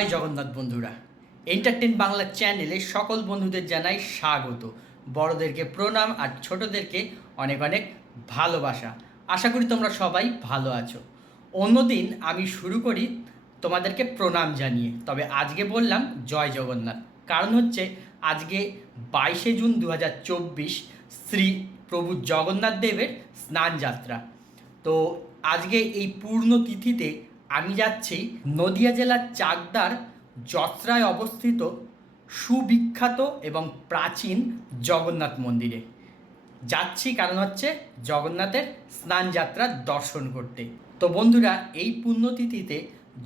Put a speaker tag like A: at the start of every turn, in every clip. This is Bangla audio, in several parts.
A: জয় জগন্নাথ বন্ধুরা। এন্টারটেন বাংলা চ্যানেলে সকল বন্ধুদের জানাই স্বাগত। বড়দেরকে প্রণাম আর ছোটদেরকে অনেক অনেক ভালোবাসা। আশা করি তোমরা সবাই ভালো আছো। অন্যদিন আমি শুরু করি তোমাদেরকে প্রণাম জানিয়ে। তবে আজকে বললাম জয় জগন্নাথ। কারণ হচ্ছে আজকে বাইশে জুন দু হাজার চব্বিশ শ্রী প্রভু জগন্নাথ দেবের স্নান যাত্রা তো আজকে এই পূর্ণ তিথিতে আমি যাচ্ছি নদিয়া জেলার চাকদার যত্রায় অবস্থিত সুবিখ্যাত এবং প্রাচীন জগন্নাথ মন্দিরে। যাচ্ছি কারণ হচ্ছে জগন্নাথের স্নান যাত্রা দর্শন করতে। তো বন্ধুরা, এই পুণ্যতিথিতে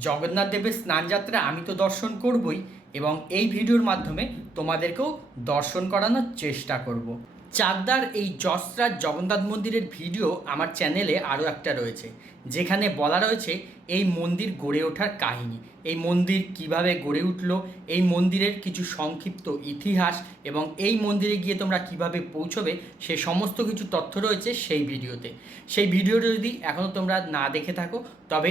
A: জগন্নাথ দেবের স্নান যাত্রা আমি তো দর্শন করবই এবং এই ভিডিওর মাধ্যমে তোমাদেরকেও দর্শন করানোর চেষ্টা করব। চাকদার এই যশরাজ জগন্নাথ মন্দিরের ভিডিও আমার চ্যানেলে আরও একটা রয়েছে। যেখানে বলা রয়েছে, এই মন্দির গড়ে ওঠার কাহিনী। এই মন্দির কীভাবে গড়ে উঠল, এই মন্দিরের কিছু সংক্ষিপ্ত ইতিহাস এবং এই মন্দিরে গিয়ে তোমরা কীভাবে পৌঁছবে, সে সমস্ত কিছু তথ্য রয়েছে সেই ভিডিওতে। সেই ভিডিওটা যদি এখনও তোমরা না দেখে থাকো, তবে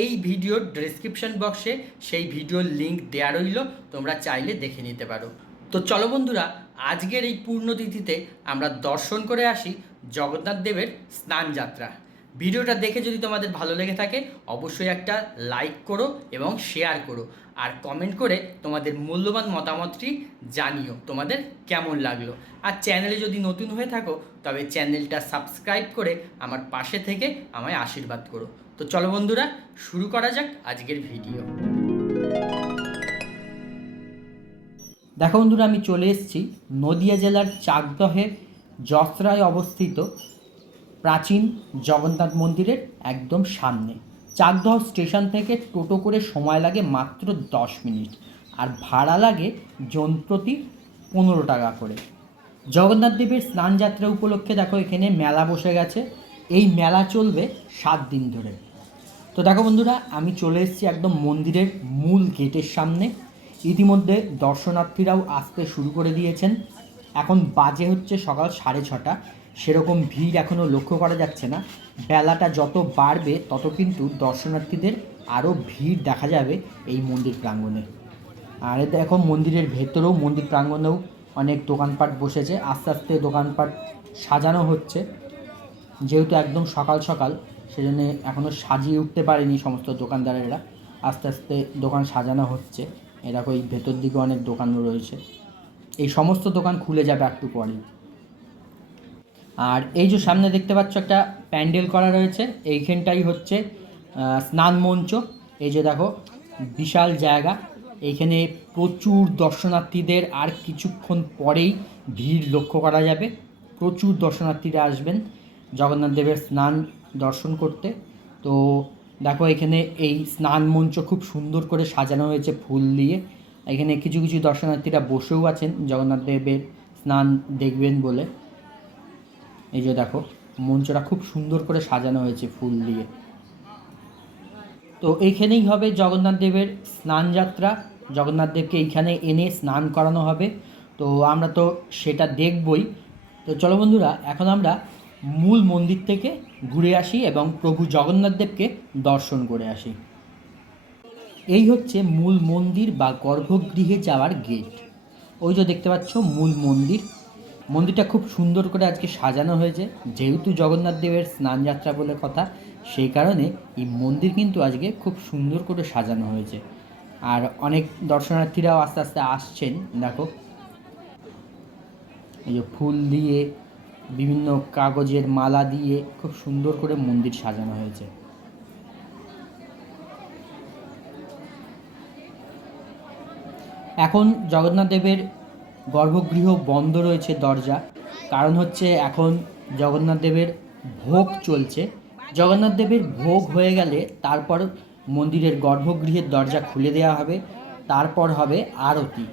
A: এই ভিডিওর ডেসক্রিপশন বক্সে সেই ভিডিওর লিঙ্ক দেওয়া রইল, তোমরা চাইলে দেখে নিতে পারো। তো চলো বন্ধুরা, আজকের এই পূর্ণতিথিতে আমরা দর্শন করে আসি জগন্নাথ দেবের স্নান যাত্রা ভিডিওটা দেখে যদি তোমাদের ভালো লেগে থাকে, অবশ্যই একটা লাইক করো এবং শেয়ার করো। আর কমেন্ট করে তোমাদের মূল্যবান মতামতটি জানিও, তোমাদের কেমন লাগল। আর চ্যানেলে যদি নতুন হয়ে থাকো, তবে চ্যানেলটা সাবস্ক্রাইব করে আমার পাশে থেকে আমায় আশীর্বাদ করো। তো চলো বন্ধুরা, শুরু করা যাক আজকের ভিডিও দেখো বন্ধুরা, আমি চলে এসেছি নদিয়া জেলার চাকদহে যশরায় অবস্থিত প্রাচীন জগন্নাথ মন্দিরের একদম সামনে। চাকদহ স্টেশন থেকে টোটো করে সময় লাগে মাত্র দশ মিনিট আর ভাড়া লাগে জন প্রতি পনেরো টাকা করে। জগন্নাথ দেবের স্নান যাত্রা উপলক্ষে দেখো এখানে মেলা বসে গেছে। এই মেলা চলবে সাত দিন ধরে। তো দেখো বন্ধুরা, আমি চলে এসেছি একদম মন্দিরের মূল গেটের সামনে। ইতিমধ্যে দর্শনার্থীরাও আসতে শুরু করে দিয়েছেন। এখন বাজে হচ্ছে সকাল সাড়ে ছটা। সেরকম ভিড় এখনও লক্ষ্য করা যাচ্ছে না। বেলাটা যত বাড়বে, তত কিন্তু দর্শনার্থীদের আরও ভিড় দেখা যাবে এই মন্দির প্রাঙ্গণে। আর এখন মন্দিরের ভেতরেও, মন্দির প্রাঙ্গণেও অনেক দোকানপাট বসেছে। আস্তে আস্তে দোকানপাট সাজানো হচ্ছে। যেহেতু একদম সকাল সকাল, সেজন্য এখনও সাজিয়ে উঠতে পারেনি সমস্ত দোকানদারেরা। আস্তে আস্তে দোকান সাজানো হচ্ছে। এরকম এই ভেতর দিকে অনেক দোকান রয়েছে। এই সমস্ত দোকান খুলে যাবে একটু পরেই। আর এই যে সামনে দেখতে পাচ্ছ একটা প্যান্ডেল করা রয়েছে, এইখানটাই হচ্ছে স্নান মঞ্চ। এই যে দেখো, বিশাল জায়গা। এইখানে প্রচুর দর্শনার্থীদের আর কিছুক্ষণ পরেই ভিড় লক্ষ্য করা যাবে। প্রচুর দর্শনার্থীরা আসবেন জগন্নাথ দেবের স্নান দর্শন করতে। তো দেখো, এখানে এই স্নান মঞ্চ খুব সুন্দর করে সাজানো হয়েছে ফুল দিয়ে। এখানে কিছু কিছু দর্শনার্থীরা বসেও আছেন, জগন্নাথ দেবের স্নান দেখবেন বলে। এই যে দেখো, মঞ্চটা খুব সুন্দর করে সাজানো হয়েছে ফুল দিয়ে। তো এইখানেই হবে জগন্নাথ দেবের স্নান যাত্রা। জগন্নাথ দেবকে এইখানে এনে স্নান করানো হবে। তো আমরা তো সেটা দেখবই। তো চলো বন্ধুরা, এখন আমরা মূল মন্দির থেকে ঘুরে আসি এবং প্রভু জগন্নাথ দেবকে দর্শন করে আসি। এই হচ্ছে মূল মন্দির বা গর্ভগৃহে যাওয়ার গেট ওই যে দেখতে পাচ্ছ মূল মন্দির। মন্দিরটা খুব সুন্দর করে আজকে সাজানো হয়েছে। যেহেতু জগন্নাথ দেবের স্নান যাত্রা বলে কথা, সেই কারণে এই মন্দির কিন্তু আজকে খুব সুন্দর করে সাজানো হয়েছে। আর অনেক দর্শনার্থীরাও আস্তে আস্তে আসছেন, দেখো। এই যে ফুল দিয়ে, বিভিন্ন কাগজের মালা দিয়ে খুব সুন্দর করে মন্দির সাজানো হয়েছে। এখন জগন্নাথ দেবের গর্ভগৃহ বন্ধ রয়েছে দরজা। কারণ হচ্ছে এখন জগন্নাথ দেবের ভোগ চলছে। জগন্নাথ দেবের ভোগ হয়ে গেলে তারপর মন্দিরের গর্ভগৃহের দরজা খুলে দেওয়া হবে। তারপর হবে আরতি।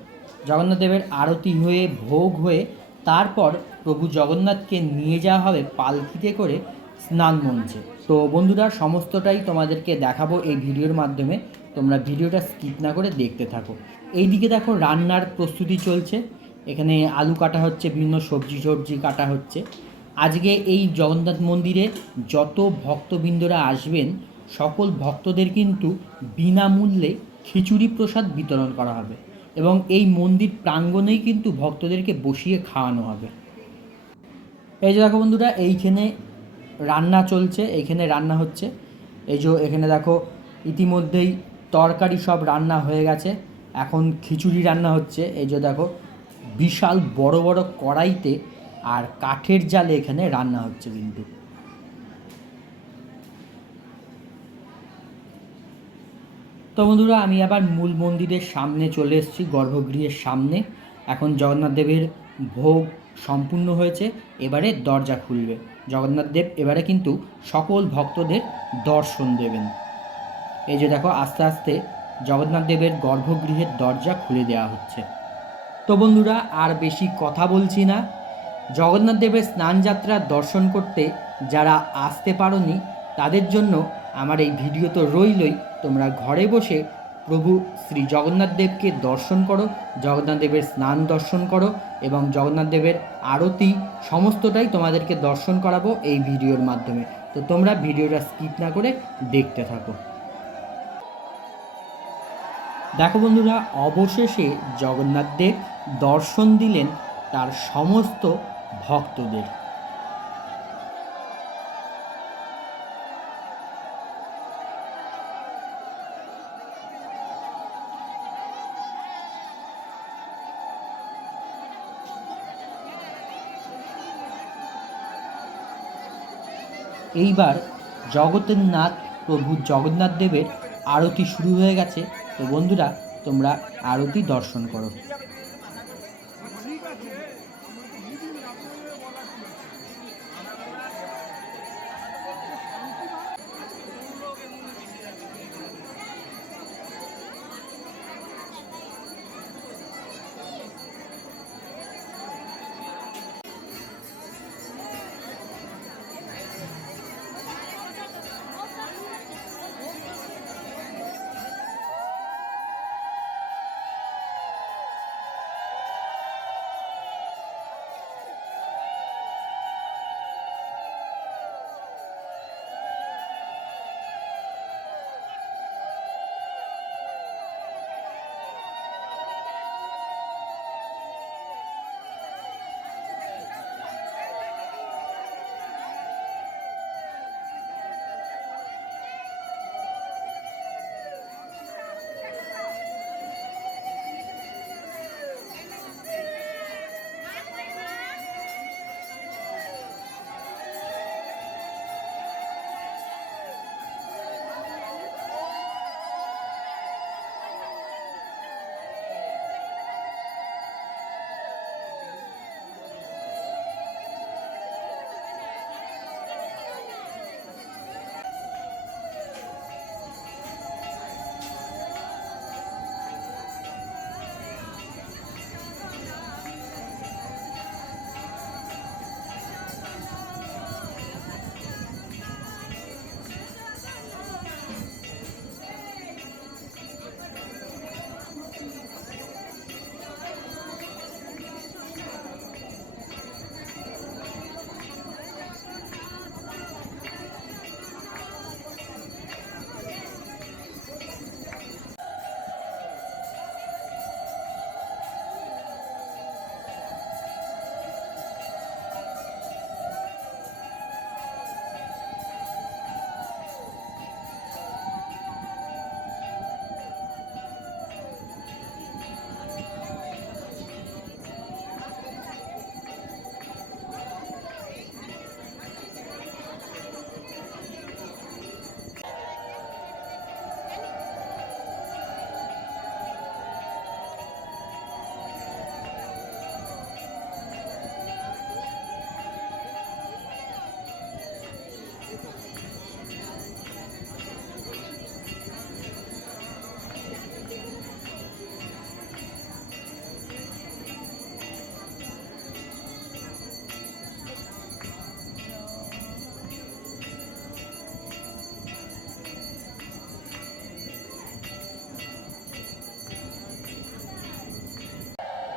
A: জগন্নাথ দেবের আরতি হয়ে, ভোগ হয়ে তারপর প্রভু জগন্নাথকে নিয়ে যাওয়া হবে পালকিতে করে স্নান মঞ্চে। তো বন্ধুরা, সমস্তটাই তোমাদেরকে দেখাবো এই ভিডিওর মাধ্যমে। তোমরা ভিডিওটা স্কিপ না করে দেখতে থাকো। এইদিকে দেখো রান্নার প্রস্তুতি চলছে। এখানে আলু কাটা হচ্ছে, বিভিন্ন সবজি সবজি কাটা হচ্ছে। আজকে এই জগন্নাথ মন্দিরে যত ভক্তবৃন্দরা আসবেন, সকল ভক্তদের কিন্তু বিনামূল্যে খিচুড়ি প্রসাদ বিতরণ করা হবে এবং এই মন্দির প্রাঙ্গণেই কিন্তু ভক্তদেরকে বসিয়ে খাওয়ানো হবে। এই যে দেখো বন্ধুরা, এইখানে রান্না চলছে, এইখানে রান্না হচ্ছে। এই যে এখানে দেখো, ইতিমধ্যেই তরকারি সব রান্না হয়ে গেছে। এখন খিচুড়ি রান্না হচ্ছে। এই যে দেখো বিশাল বড় বড় কড়াইতে আর কাঠের জালে এখানে রান্না হচ্ছে কিন্তু। তো বন্ধুরা, আমি আবার মূল মন্দিরের সামনে চলে এসেছি, গর্ভগৃহের সামনে। এখন জগন্নাথ দেবের ভোগ সম্পূর্ণ হয়েছে, এবারে দরজা খুলবে। জগন্নাথ দেব এবারে কিন্তু সকল ভক্তদের দর্শন দেবেন। এই যে দেখো, আস্তে আস্তে জগন্নাথ দেবের গর্ভগৃহের দরজা খুলে দেওয়া হচ্ছে। তো বন্ধুরা, আর বেশি কথা বলছি না। জগন্নাথ দেবের স্নানযাত্রা দর্শন করতে যারা আসতে পারোনি, তাদের জন্য আমার এই ভিডিও তো রইলই। তোমরা ঘরে বসে প্রভু শ্রী জগন্নাথ দেবকে দর্শন করো, জগন্নাথ দেবের স্নান দর্শন করো এবং জগন্নাথ দেবের আরতি সমস্তটাই তোমাদেরকে দর্শন করাবো এই ভিডিওর মাধ্যমে। তো তোমরা ভিডিওটা স্কিপ না করে দেখতে থাকো। দেখো বন্ধুরা, অবশেষে জগন্নাথ দেব দর্শন দিলেন তার সমস্ত ভক্তদের। এইবার জগতের নাথ প্রভু জগন্নাথ দেবের আরতি শুরু হয়ে গেছে। তো বন্ধুরা তোমরা আরতি দর্শন করো।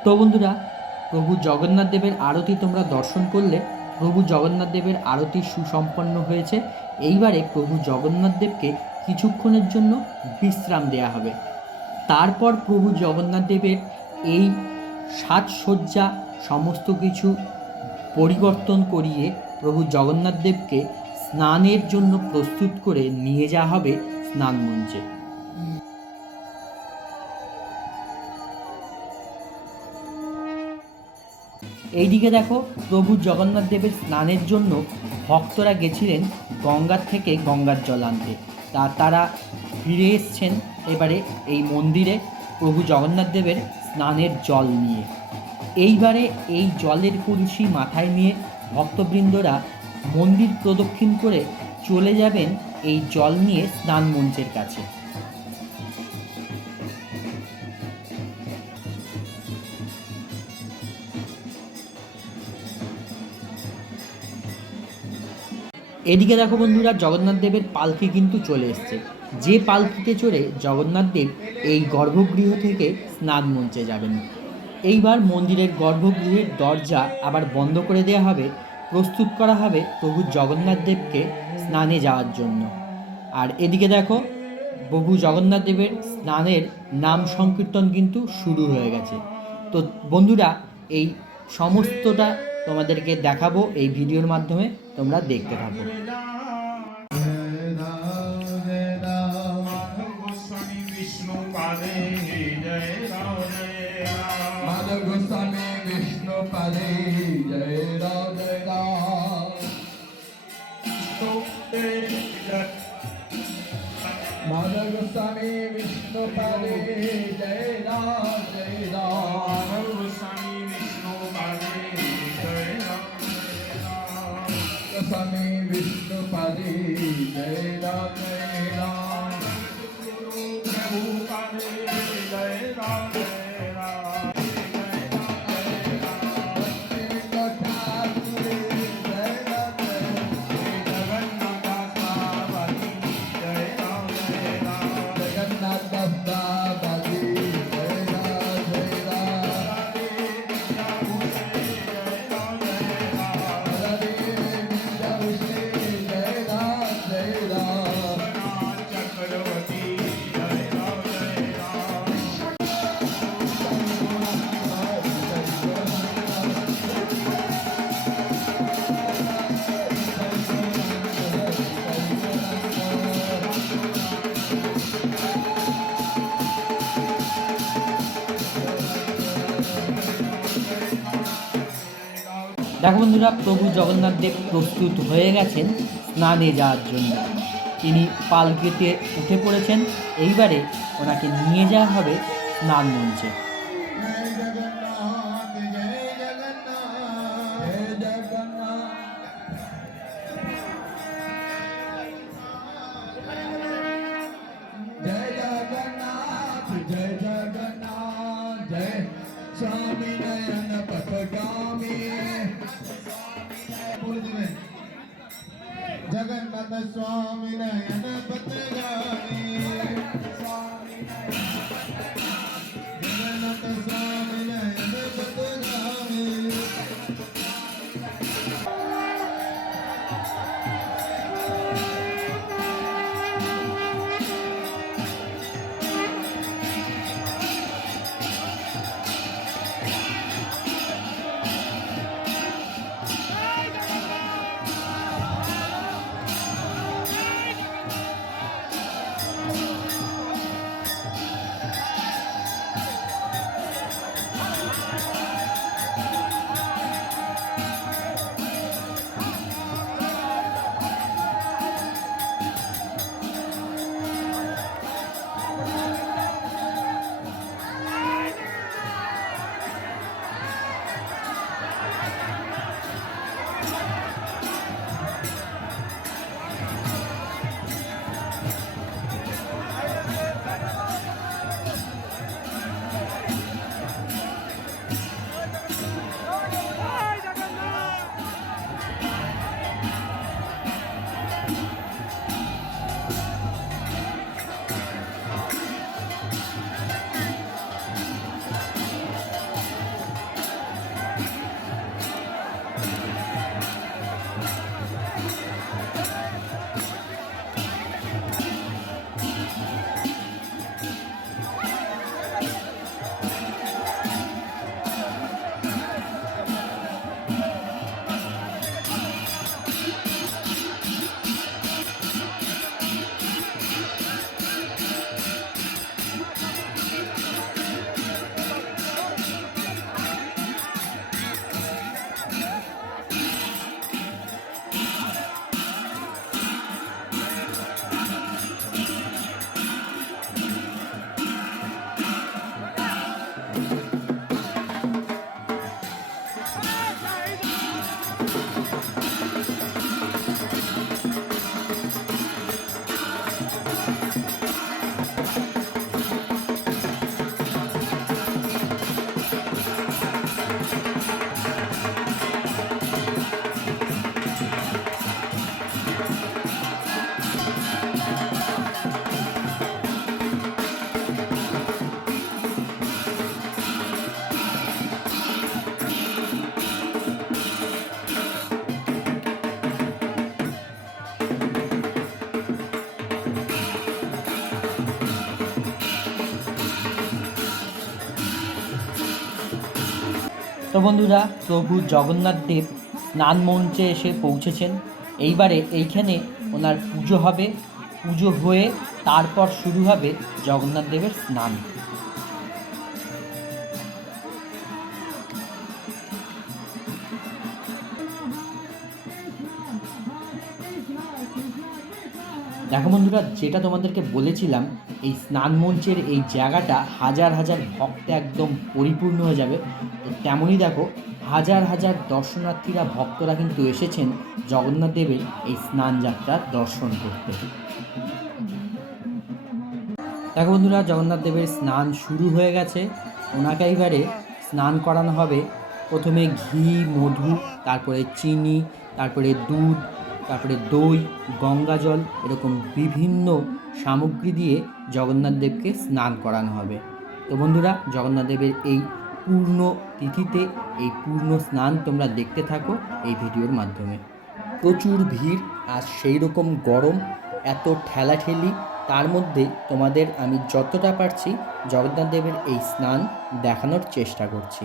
A: তো বন্ধুরা, প্রভু জগন্নাথ দেবের আরতি তোমরা দর্শন করলে, প্রভু জগন্নাথ দেবের আরতি সুসম্পন্ন হয়েছে। এইবারে প্রভু জগন্নাথ দেবকে কিছুক্ষণের জন্য বিশ্রাম দেয়া হবে। তারপর প্রভু জগন্নাথ দেবের এই সাজসজ্জা সমস্ত কিছু পরিবর্তন করিয়ে প্রভু জগন্নাথ দেবকে স্নানের জন্য প্রস্তুত করে নিয়ে যাওয়া হবে স্নান এইদিকে দেখো প্রভু জগন্নাথ দেবের স্নানের জন্য ভক্তরা গেছিলেন গঙ্গার থেকে গঙ্গার জল আনতে। তা তারা ফিরে এসছেন এবারে এই মন্দিরে প্রভু জগন্নাথ দেবের স্নানের জল নিয়ে। এইবারে এই জলের কলসি মাথায় নিয়ে ভক্তবৃন্দরা মন্দির প্রদক্ষিণ করে চলে যাবেন এই জল নিয়ে স্নান মঞ্চের কাছে। এদিকে দেখো বন্ধুরা, জগন্নাথ দেবের পালকি কিন্তু চলে এসছে। যে পালকিতে চড়ে জগন্নাথ দেব এই গর্ভগৃহ থেকে স্নান মঞ্চে যাবেন। এইবার মন্দিরের গর্ভগৃহের দরজা আবার বন্ধ করে দেওয়া হবে। প্রস্তুত করা হবে প্রভু জগন্নাথ দেবকে স্নানে যাওয়ার জন্য। আর এদিকে দেখো, প্রভু জগন্নাথ দেবের স্নানের নাম সংকীর্তন কিন্তু শুরু হয়ে গেছে। তো বন্ধুরা, এই সমস্তটা তোমাদেরকে দেখাবো এই ভিডিওর মাধ্যমে তোমরা দেখতে থাকো।
B: গোস্বামী বিষ্ণু পাদে রাম জয় রাম
A: দেখো বন্ধুরা, প্রভু জগন্নাথ দেব প্রস্তুত হয়ে গেছেন স্নানে যাওয়ার জন্য। তিনি পালকিতে উঠে পড়েছেন, এইবারে ওনাকে নিয়ে যাওয়া হবে স্নান মঞ্চে।
B: জগন্নাথ জয় জগন্নাথ
C: জয় জগন্নাথ জয় স্বামী
A: তো বন্ধুরা, প্রভু জগন্নাথ দেব স্নান মঞ্চে এসে পৌঁছেছেন। এইবারে এইখানে ওনার পুজো হবে। পুজো হয়ে তারপর শুরু হবে জগন্নাথ দেবের স্নান। দেখো বন্ধুরা, যেটা তোমাদেরকে বলেছিলাম এই স্নান মঞ্চের এই জায়গাটা হাজার হাজার ভক্তে একদম পরিপূর্ণ হয়ে যাবে। তো তেমনই দেখো, হাজার হাজার দর্শনার্থীরা, ভক্তরা কিন্তু এসেছেন জগন্নাথ দেবের এই স্নান যাত্রা দর্শন করতে। দেখো বন্ধুরা, জগন্নাথ দেবের স্নান শুরু হয়ে গেছে। ওনাকে এবারে স্নান করানো হবে। প্রথমে ঘি, মধু, তারপরে চিনি, তারপরে দুধ তারপরে দই, গঙ্গা জল এরকম বিভিন্ন সামগ্রী দিয়ে জগন্নাথ দেবকে স্নান করানো হবে। তো বন্ধুরা, জগন্নাথ দেবের এই পূর্ণ তিথিতে, এই পূর্ণ স্নান তোমরা দেখতে থাকো এই ভিডিওর মাধ্যমে। প্রচুর ভিড় আর সেই রকম গরম, এত ঠেলাঠেলি, তার মধ্যে তোমাদের আমি যতটা পারছি জগন্নাথ দেবের এই স্নান দেখানোর চেষ্টা করছি।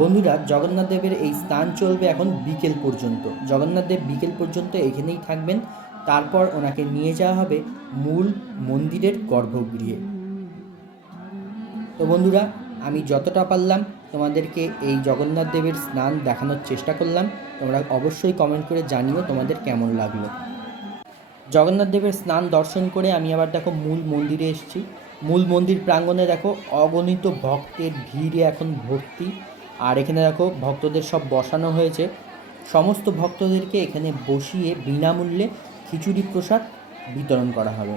A: বন্ধুরা, জগন্নাথ দেবের এই স্থান চলবে এখন বিকেল পর্যন্ত। জগন্নাথ দেব বিকেল পর্যন্ত এখানেই থাকবেন। তারপর ওনাকে নিয়ে যাওয়া হবে মূল মন্দিরের গর্ভগৃহে। তো বন্ধুরা, আমি যতটা পারলাম তোমাদেরকে এই জগন্নাথ দেবের স্নান দেখানোর চেষ্টা করলাম। তোমরা অবশ্যই কমেন্ট করে জানিও তোমাদের কেমন লাগল। জগন্নাথ দেবের স্নান দর্শন করে আমি আবার দেখো মূল মন্দিরে এসেছি। মূল মন্দির প্রাঙ্গণে দেখো অগণিত ভক্তের ভিড়ে এখন ভর্তি। আর এখানে দেখো ভক্তদের সব বসানো হয়েছে। সমস্ত ভক্তদেরকে এখানে বসিয়ে বিনামূল্যে খিচুড়ি প্রসাদ বিতরণ করা হবে।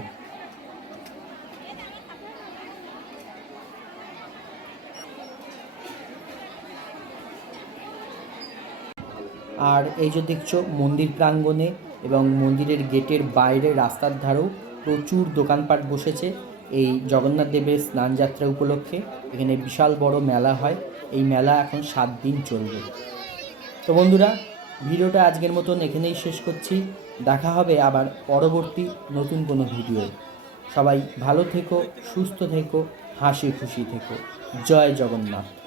A: আর এই যে দেখছ মন্দির প্রাঙ্গণে এবং মন্দিরের গেটের বাইরে রাস্তার ধারেও প্রচুর দোকানপাট বসেছে। এই জগন্নাথ দেবের স্নান যাত্রা উপলক্ষে এখানে বিশাল বড় মেলা হয়। এই মেলা এখন সাত দিন চলবে। তো বন্ধুরা, ভিডিওটা আজকের মতন এখানেই শেষ করছি। দেখা হবে আবার পরবর্তী নতুন কোনো ভিডিও সবাই ভালো থেকো, সুস্থ থেকো, হাসি খুশি থেকো। জয় জগন্নাথ।